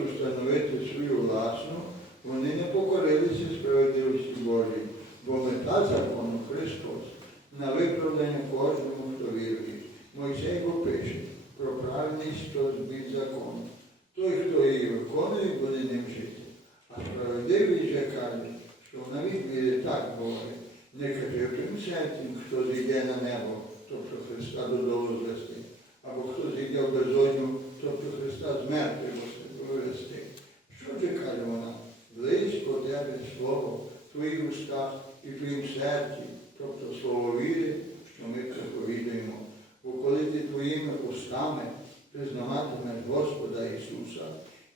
шукаючи встановити свою власну, вони не покорилися справедливості Божій, бо мета закону Христос на виправдання кожному, хто вірує. Мойсей пише про правильність, хто збіг закону. Той, хто її виконує, буде ним жити. А справедливість же каже, що вона відвіде так буває. Не кажи тим серцем, хто зійде на небо, тобто Христа додолу звести, або хто зійде в безодню, тобто Христа з мертвих вивести. Що же каже вона? Близько тебе слово в твоїх і твоїм серці, тобто слово віри, що ми проповідуємо. Бо коли ти твоїми устами признаватимеш Господа Ісуса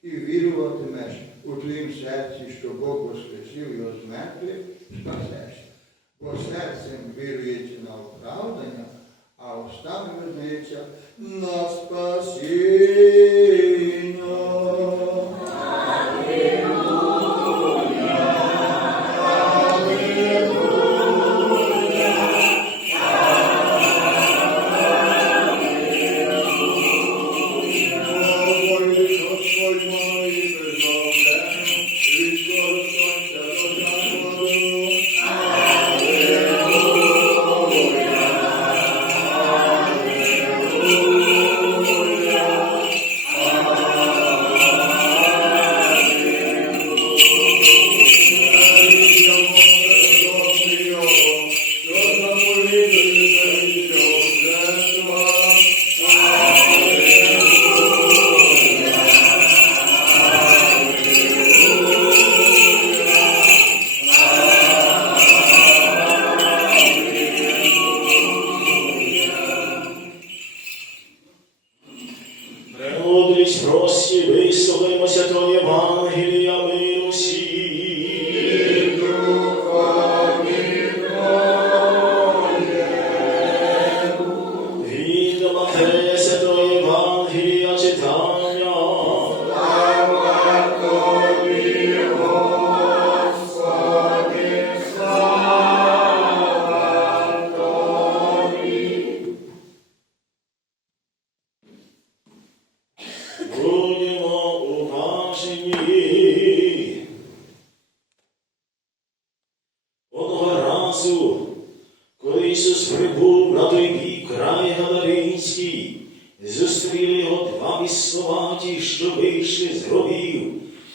і віруватимеш у твоїм серці, що Бог воскресив його з мертвих, спасешся. Бо серцем вірується на оправдання, а устами визнається на спасіння.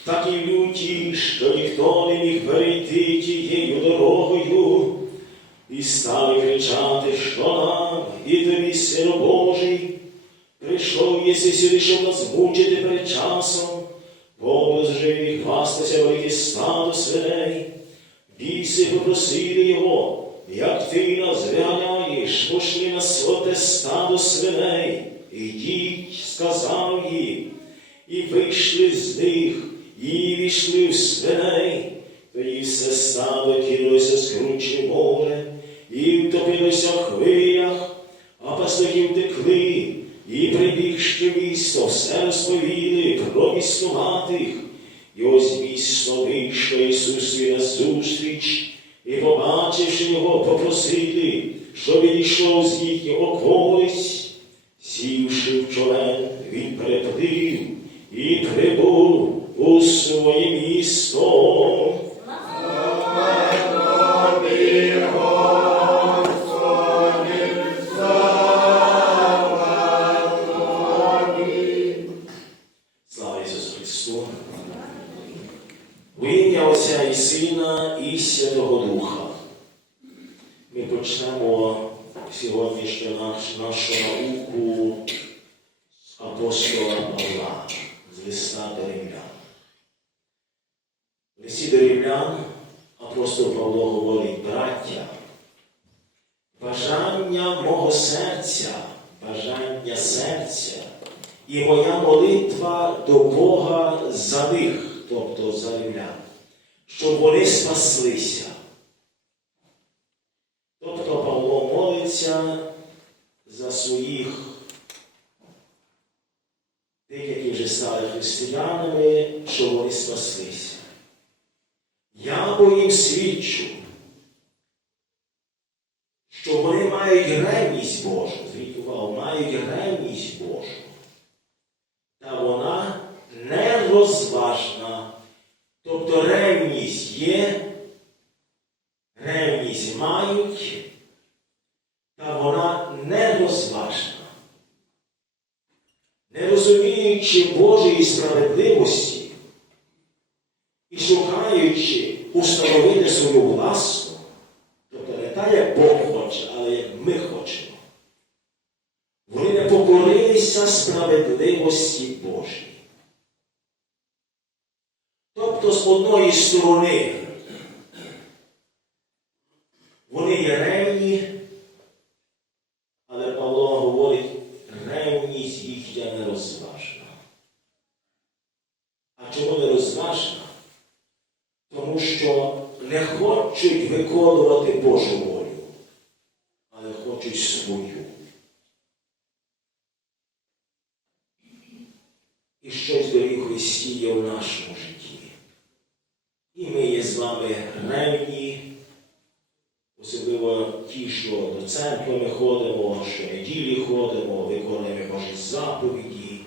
Такі люті, що ніхто не міг перейти тією дорогою, і стали кричати, що нам і тобі, Сину Божий, Прийшов єси сюди, щоб нас мучити перед часом, Бог же і хвастася велике стадо свиней. Біси попросили його, як ти нас виганяєш, пошли на своте стадо свиней. Ідіть, сказав їм, і вийшли з них, і війшли в свиней. Тоді все стадо кинулося з кручі море, і втопилося в хвилях, а пастухи втекли, і прибігши в місто, все розповіли про віснуватих. І ось місто вийшло Ісусові назустріч, і, побачивши його, попросили, щоб відійшов з їхнього колись. Сівши в човен, він переплив і прибув у своє місто. Слава Ісусу Христу! В ім'я і Сина і Святого Духа. Ми почнемо сьогоднішню нашу науку з апостола Павла, з листа до Римлян. Римлян апостол Павло говорить, браття, бажання мого серця, бажання серця і моя молитва до Бога за них, тобто за римлян, щоб вони спаслися. Тобто Павло молиться за своїх тих, які вже стали християнами, що вони спаслися. Бо їм свідчу, що вони мають ревність Божу, увагу, мають ревність Божу. Та вона нерозважна. Тобто ревність є, ревність мають, та вона нерозважна. Не розуміючи Божої справедливості і шукаючи установити свою власну, тобто не та, як Бог хоче, але як ми хочемо. Вони не покорилися справедливості Божій. Тобто, з одної сторони, вони є ревні, але Павло говорить, ревність їхня нерозважна. А чому нерозважна? Тому що не хочуть виконувати Божу волю, але хочуть свою. І щось дорогі Христі є в нашому житті. І ми є з вами ревні, особливо ті, що до церкви ми ходимо, що неділі ходимо, виконуємо Божі заповіді.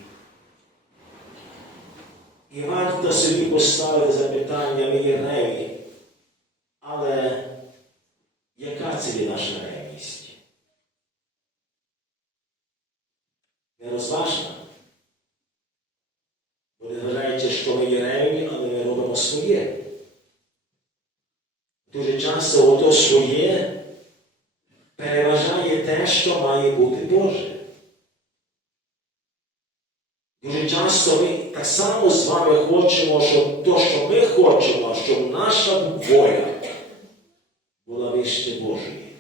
І варто собі поставити запитання, ми є ревні. Але яка це є наша ревність? Нерозважна? Вони вважають, що ми є ревні, але ми робимо своє. Дуже часто ото своє переважає те, що має бути Боже. Дуже часто ми так само з вами хочемо, щоб то, що ми хочемо, щоб наша воля була вище Божої.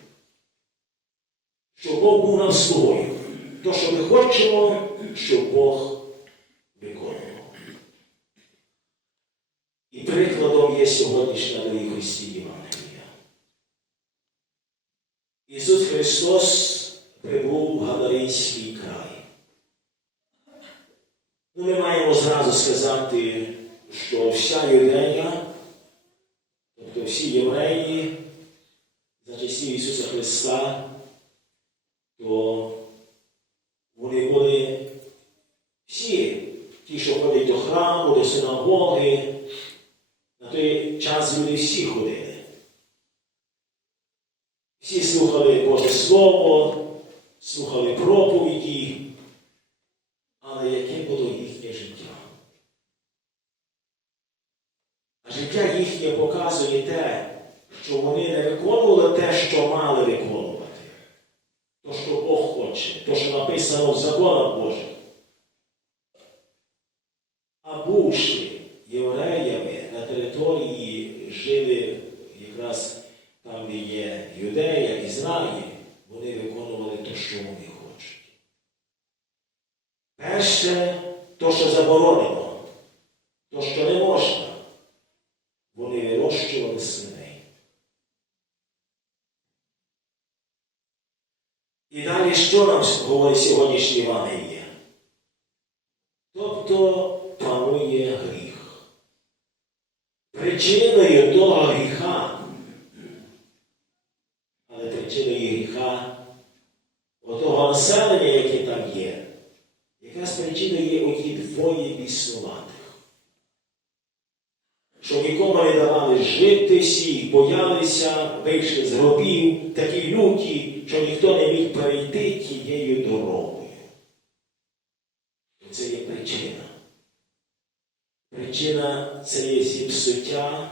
Щоб Бог був нам слугою. То, що ми хочемо, щоб Бог виконував. І прикладом є сьогоднішня дорогі Христі Євангелія. Ісус Христос прибув в Галарійський край. Ну, ми маємо зразу сказати, що вся юдея, тобто всі євреї, за часів Ісуса Христа, то вони були всі, ті, що ходять до храму, до синагоги, на той час люди всі ходили. Всі слухали Боже Слово, слухали проповіді, але яке було їхнє життя? А життя їхнє показує те, що вони не виконували те, що мали виконувати. То, що Бог хоче, то, що написано в законах Божих. А бувши євреями на території жили якраз там, де є Юдея, Ізраїль, вони виконували те, що вони хочуть. Перше, то, що заборонено, то, що не можна, вони вирощували свиней. І далі що нам говорить сьогоднішнє Євангеліє? Тобто панує гріх. Причиною того гріха, але причиною гріха отого населення, яке там є, якраз причина є оті двоє біснуватих. Що нікому не давали жити всі, боялися, вийшли з гробів, такі люті, що ніхто не міг перейти тією дорогою. Це є причина. Причина це є зіпсуття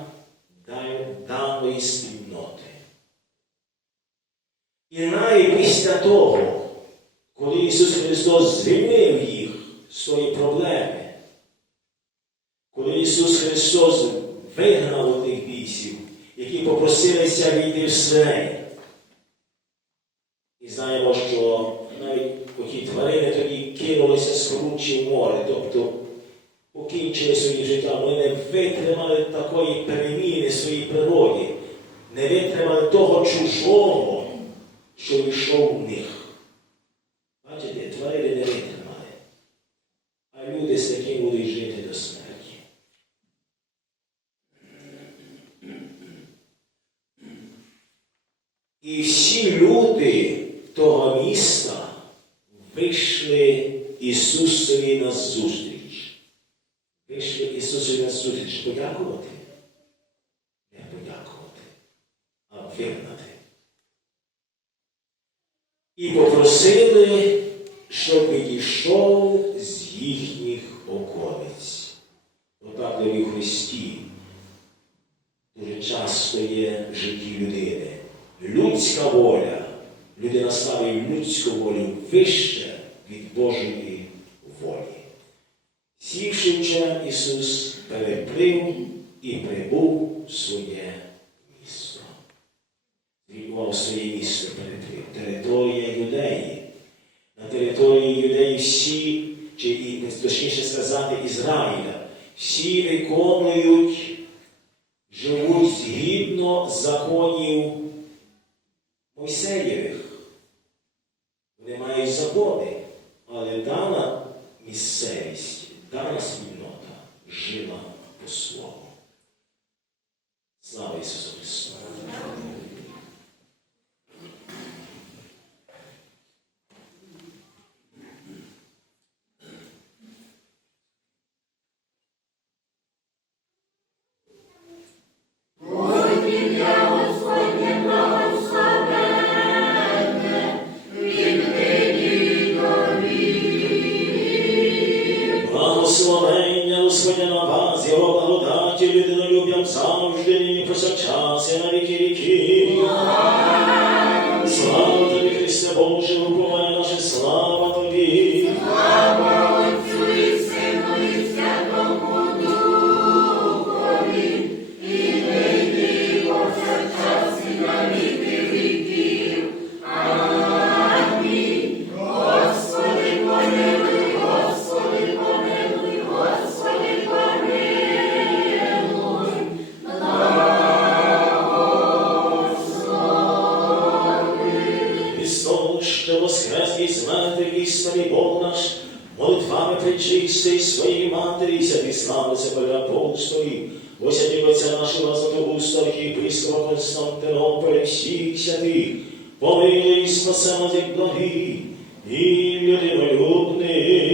дан- даної спільноти. І навіть після того, коли Ісус Христос звільнив їх з своєї проблеми, коли Ісус Христос вигнав тих бісів, які попросилися війти в свиней. І знаємо, що навіть оті тварини тоді кинулися з кручі в море, тобто покінчили своє життя, вони не витримали такої переміни в своїй природі, не витримали того чужого, що йшов в них. Бачите, тварини не витримали. А люди І всі люди того міста вийшли Ісусові на зустріч. Вийшли Ісусові на зустріч подякувати? Не подякувати, а вигнати. І попросили, щоб відійшов з їхніх околиць. Отак в Христі дуже часто є в житті людини. Людська воля, людина ставить людську волю вище від Божої волі. Сівши в Ісус переплив і прибув в своє місто. Звідував своє місто переплив. Територія юдеї. На території юдеї всі, чи і, точніше сказати, Ізраїля, всі виконують, живуть згідно законів Мойсеєвих. Вони мають закони, молитвами причистий своїй матері, і святий слави себе апостолів, осяді Отця нашого Златоуста, єпископа Константинополя, всіх святих, помилуй і спасе нас, як благий, і людинолюбний.